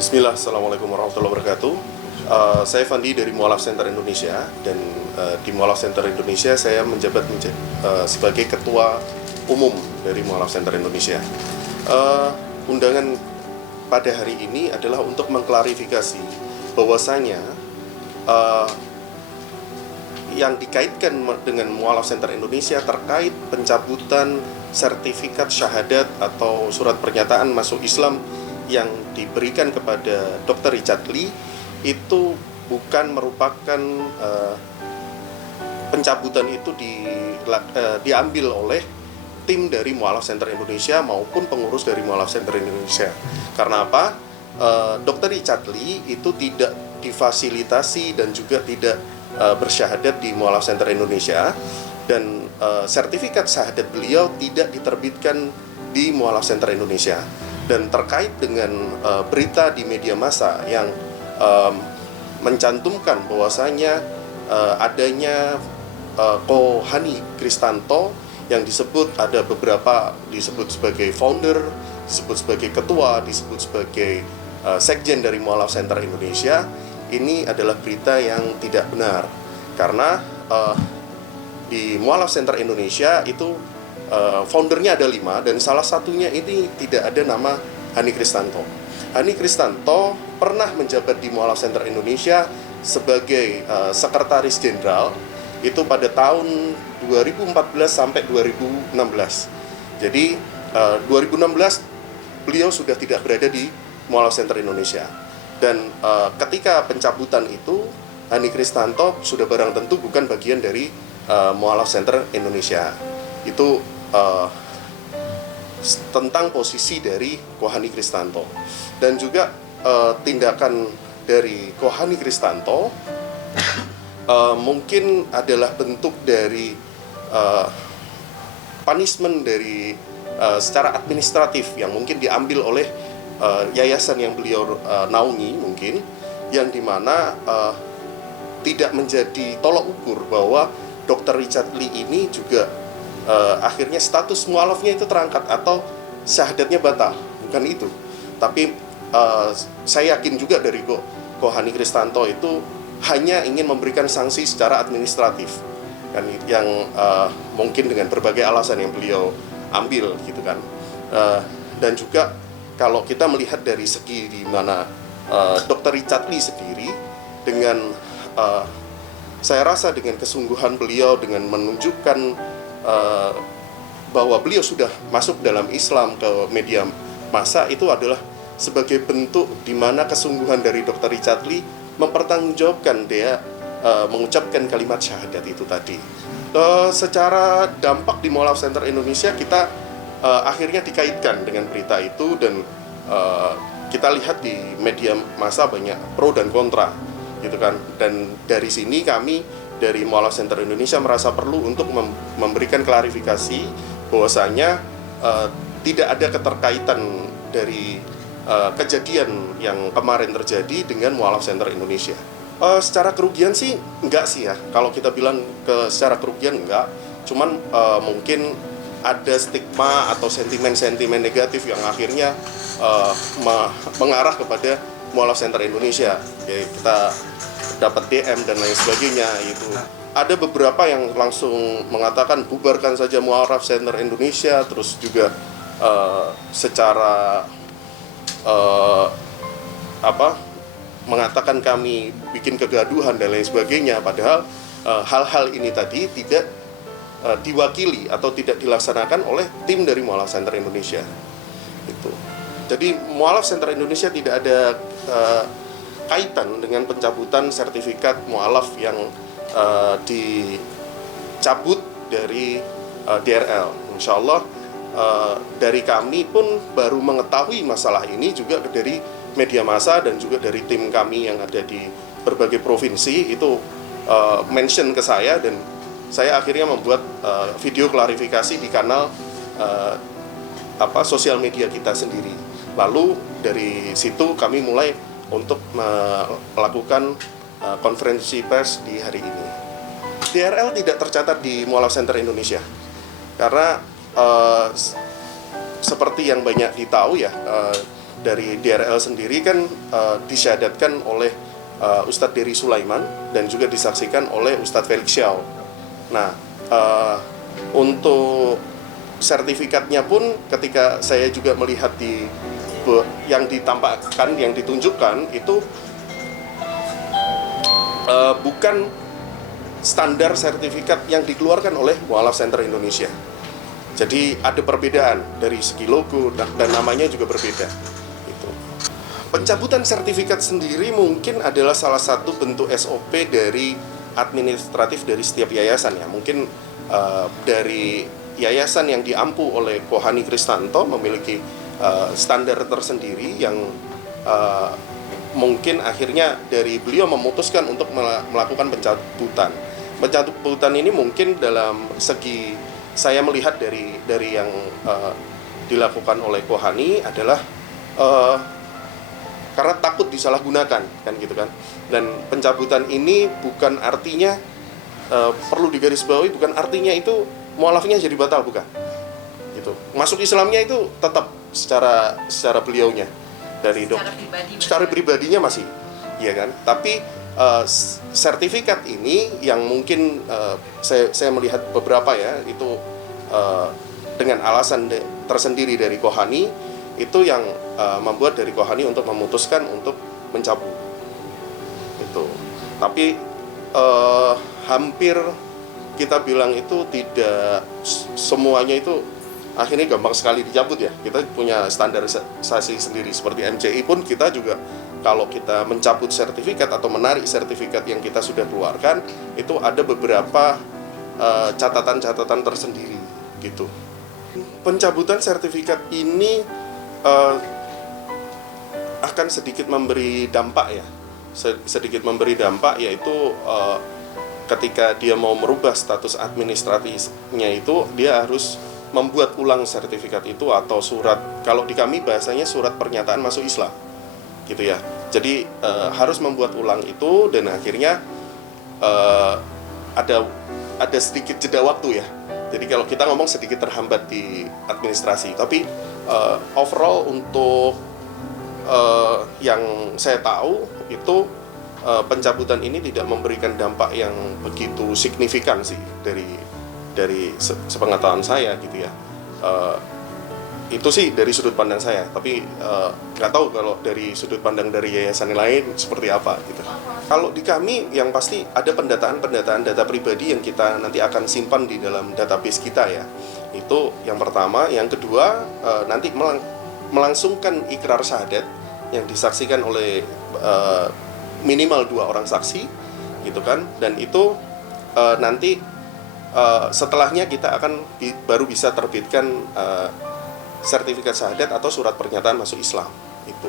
Bismillah, Assalamualaikum warahmatullahi wabarakatuh. Saya Fandi dari Mualaf Center Indonesia, dan di Mualaf Center Indonesia saya menjabat sebagai Ketua Umum dari Mualaf Center Indonesia. Undangan pada hari ini adalah untuk mengklarifikasi bahwasanya yang dikaitkan dengan Mualaf Center Indonesia terkait pencabutan sertifikat syahadat atau surat pernyataan masuk Islam yang diberikan kepada Dr. Richard Lee itu bukan merupakan pencabutan itu diambil oleh tim dari Mualaf Center Indonesia maupun pengurus dari Mualaf Center Indonesia. Karena apa? Dr. Richard Lee itu tidak difasilitasi dan juga tidak bersyahadat di Mualaf Center Indonesia, dan sertifikat syahadat beliau tidak diterbitkan di Mualaf Center Indonesia. Dan terkait dengan berita di media massa yang mencantumkan bahwasanya adanya Kohani Kristanto yang disebut ada beberapa disebut sebagai founder, disebut sebagai ketua, disebut sebagai sekjen dari Mualaf Center Indonesia, ini adalah berita yang tidak benar. Karena di Mualaf Center Indonesia itu foundernya ada 5, dan salah satunya ini tidak ada nama Hani Kristanto. Hani Kristanto pernah menjabat di Mualaf Center Indonesia sebagai sekretaris jenderal itu pada tahun 2014 sampai 2016. Jadi 2016 beliau sudah tidak berada di Mualaf Center Indonesia, dan ketika pencabutan itu Hani Kristanto sudah barang tentu bukan bagian dari Mualaf Center Indonesia. Itu tentang posisi dari Kohani Kristanto, dan juga tindakan dari Kohani Kristanto mungkin adalah bentuk dari punishment dari secara administratif yang mungkin diambil oleh yayasan yang beliau naungi, mungkin yang dimana tidak menjadi tolok ukur bahwa Dr. Richard Lee ini juga akhirnya status mualafnya itu terangkat atau syahadatnya batal, bukan itu. Tapi saya yakin juga dari Kohani Kristanto itu hanya ingin memberikan sanksi secara administratif, kan, yang mungkin dengan berbagai alasan yang beliau ambil gitu kan. Dan juga kalau kita melihat dari segi di mana Dr. Richard Lee sendiri dengan saya rasa dengan kesungguhan beliau dengan menunjukkan bahwa beliau sudah masuk dalam Islam ke media massa, itu adalah sebagai bentuk di mana kesungguhan dari Dr. Richard Lee mempertanggungjawabkan dia mengucapkan kalimat syahadat itu tadi. Secara dampak di Mualaf Center Indonesia kita akhirnya dikaitkan dengan berita itu, dan kita lihat di media massa banyak pro dan kontra gitu kan. Dan dari sini kami dari Mualaf Center Indonesia merasa perlu untuk memberikan klarifikasi bahwasanya tidak ada keterkaitan dari kejadian yang kemarin terjadi dengan Mualaf Center Indonesia. Secara kerugian sih enggak sih ya, kalau kita bilang secara kerugian enggak, cuman mungkin ada stigma atau sentimen-sentimen negatif yang akhirnya mengarah kepada Mualaf Center Indonesia. Jadi kita dapat DM dan lain sebagainya itu. Ada beberapa yang langsung mengatakan bubarkan saja Mualaf Center Indonesia, terus juga secara mengatakan kami bikin kegaduhan dan lain sebagainya, padahal hal-hal ini tadi tidak diwakili atau tidak dilaksanakan oleh tim dari Mualaf Center Indonesia. Itu. Jadi Mualaf Center Indonesia tidak ada kaitan dengan pencabutan sertifikat mualaf yang dicabut dari DRL. Insya Allah dari kami pun baru mengetahui masalah ini juga dari media massa dan juga dari tim kami yang ada di berbagai provinsi itu mention ke saya, dan saya akhirnya membuat video klarifikasi di kanal sosial media kita sendiri. Lalu dari situ kami mulai untuk melakukan konferensi pers di hari ini. DRL tidak tercatat di Mualaf Center Indonesia karena seperti yang banyak ditahu ya, dari DRL sendiri kan disyahadatkan oleh Ustadz Dery Sulaiman dan juga disaksikan oleh Ustadz Felix Xiao. Nah, untuk sertifikatnya pun ketika saya juga melihat yang ditampakkan, yang ditunjukkan itu bukan standar sertifikat yang dikeluarkan oleh Mu'alaf Center Indonesia. Jadi ada perbedaan dari segi logo dan namanya juga berbeda. Itu. Pencabutan sertifikat sendiri mungkin adalah salah satu bentuk SOP dari administratif dari setiap yayasan ya. Mungkin dari yayasan yang diampu oleh Kohani Kristanto memiliki standar tersendiri yang mungkin akhirnya dari beliau memutuskan untuk melakukan pencabutan. Pencabutan ini mungkin dalam segi saya melihat dari yang dilakukan oleh Kohani adalah karena takut disalahgunakan kan gitu kan. Dan pencabutan ini bukan artinya perlu digarisbawahi, bukan artinya itu mualafnya jadi batal, bukan. Gitu. Masuk Islamnya itu tetap secara beliaunya dari secara pribadinya masih, iya kan. Tapi sertifikat ini yang mungkin saya melihat beberapa ya itu dengan alasan tersendiri dari Kohani itu yang membuat dari Kohani untuk memutuskan untuk mencabut itu. Tapi hampir kita bilang itu tidak semuanya itu akhirnya gampang sekali dicabut ya. Kita punya standarisasi sendiri. Seperti MCI pun kita juga kalau kita mencabut sertifikat atau menarik sertifikat yang kita sudah keluarkan, itu ada beberapa catatan-catatan tersendiri gitu. Pencabutan sertifikat ini akan sedikit memberi dampak ya. Sedikit memberi dampak yaitu ketika dia mau merubah status administratifnya itu dia harus membuat ulang sertifikat itu atau surat, kalau di kami bahasanya surat pernyataan masuk Islam gitu ya. Jadi harus membuat ulang itu dan akhirnya ada sedikit jeda waktu ya. Jadi kalau kita ngomong sedikit terhambat di administrasi, tapi overall untuk yang saya tahu itu pencabutan ini tidak memberikan dampak yang begitu signifikan sih dari sepengetahuan saya gitu ya. Itu sih dari sudut pandang saya, tapi nggak tahu kalau dari sudut pandang dari yayasan lain seperti apa gitu. Kalau di kami yang pasti ada pendataan data pribadi yang kita nanti akan simpan di dalam database kita ya. Itu yang pertama. Yang kedua nanti melangsungkan ikrar syahadat yang disaksikan oleh minimal 2 orang saksi gitu kan, dan itu nanti setelahnya kita akan baru bisa terbitkan sertifikat syahadat atau surat pernyataan masuk Islam itu.